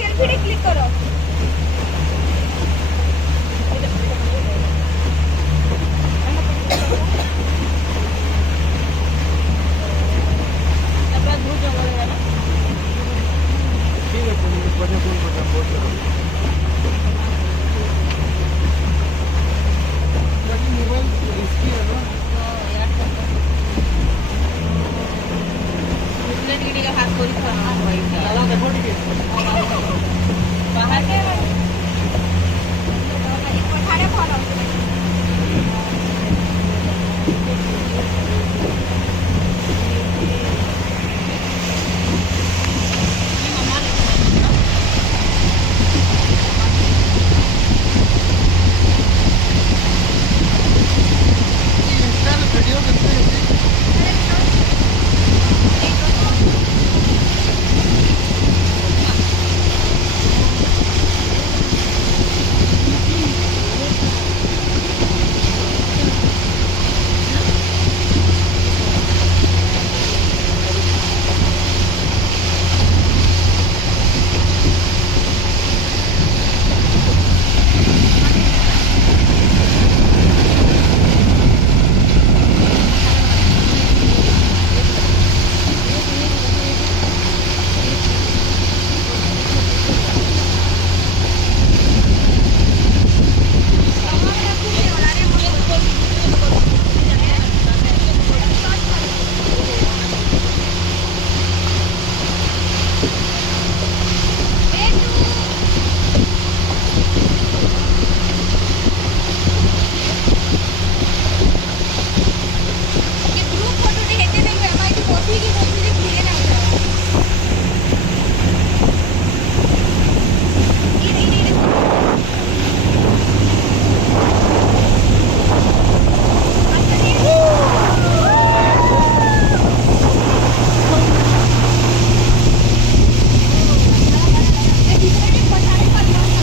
সেলফিতে click করো। তারপর দূর জঙ্গলে গেল। ঠিক আছে আমি পরে ফোন করলাম বলতে मोबाइल रिस्की है ना गिड़ी का हाथ कोई खाना भाई चला देखो ठीक है बाहर के एक पठारे फोन